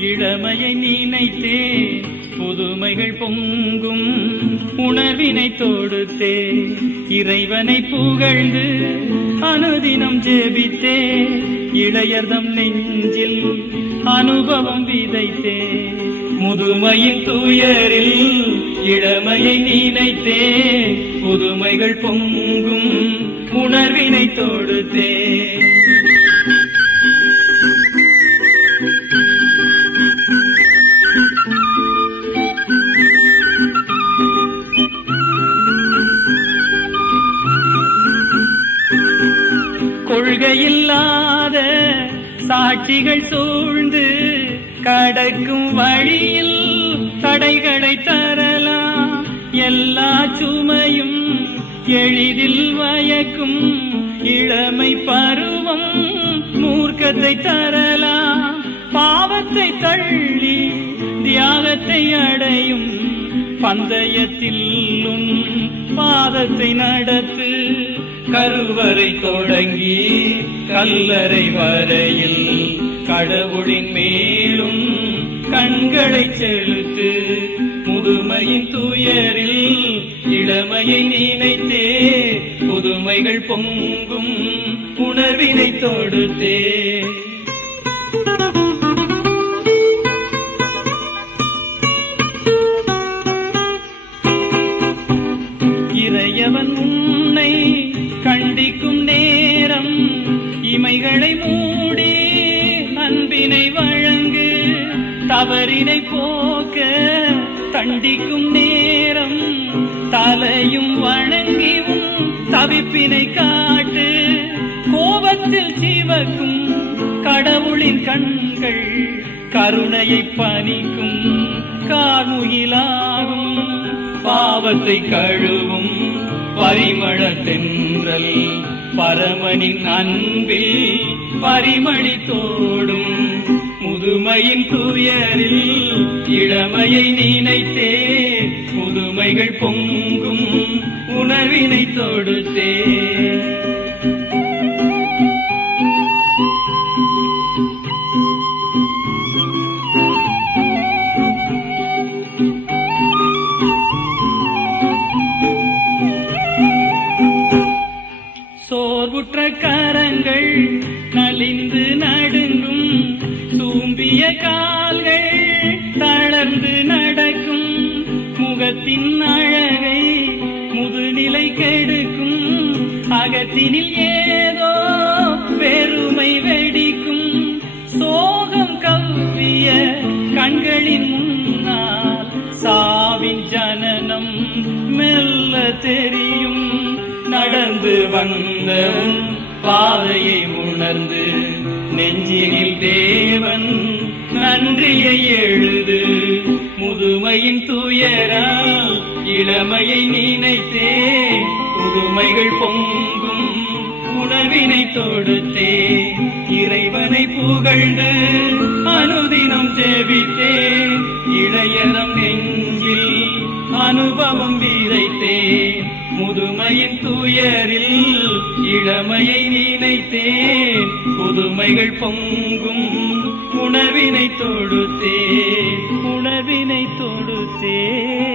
இளமையை நினைத்தே புதுமைகள் பொங்கும் உணர்வினை தொடுத்தே. இறைவனை புகழ்ந்து அனுதினம் ஜெபித்தே இளையர்தம் நெஞ்சில் அனுபவம் விதைத்தே. முதுமையின் துயரில் இளமையை நினைத்தே புதுமைகள் பொங்கும் உணர்வினை தொடுத்தே. கொள்கையில்லாத சாட்சிகள் சூழ்ந்து கடக்கும் வழியில் தடைகளை தரலாம். எல்லா சுமையும் எளிதில் வயக்கும் இளமை பருவம் மூர்க்கத்தை தரலாம். பாவத்தை தள்ளி தியாகத்தை அடையும் பந்தயத்தில் பாதத்தை நடத்து கருவறை தொடங்கி கல்லறை வரையில் கடவுளின் மேலும் கண்களை செலுத்து முதுமையின் துயரில் இளமையை நினைத்தே புதுமைகள் பொங்கும் உணர்வினை தொடுத்தே. இறையவன் உன் கண்டிக்கும் நேரம் இமைகளை மூடி அன்பினை வழங்கு தவறினை போக்க தண்டிக்கும் நேரம் தலையும் வணங்கி உன் தவிப்பினை காட்டு கோபத்தில் சிவக்கும் கடவுளின் கண்கள் கருணையை பணிக்கும் கார்முகிலாகும் பாவத்தை கழுவும் பரிமள தென்றல் பரமனின் அன்பில் பரிமளி தோடும் முதுமையின் துயரில் இளமையை நினைத்தே முதுமைகள் பொங்கும் உணர்வினை தொடுத்தே சோர்வுற்ற கரங்கள் நலிந்து நடுங்கும் தூம்பிய கால்கள் தளர்ந்து நடக்கும் முகத்தின் அழகை முதுநிலை கெடுக்கும் அகத்தினில் ஏதோ பெருமை வெடிக்கும். சோகம் கவ்விய கண்களின் முன்னால் சாவின் ஜனனம் மெல்ல தெரியும் வந்த உன் பாதையை உணர்ந்து நெஞ்சினில் தேவன் நன்றியை எழுது. முதுமையின் துயரா இளமையை நினைத்தே புதுமைகள் பொங்கும் உணவினை தொடுத்தே இறைவனை புகழ்ந்து அனுதினம் ஜெபித்தே இளையனம் நெஞ்சில் அனுபவம் விதைத்தே. முதுமையின் துயரில் இளமையை நினைத்தேன். புதுமைகள் பொங்கும் உணவினை தொடுத்தேன். உணவினை தொடுத்தேன்.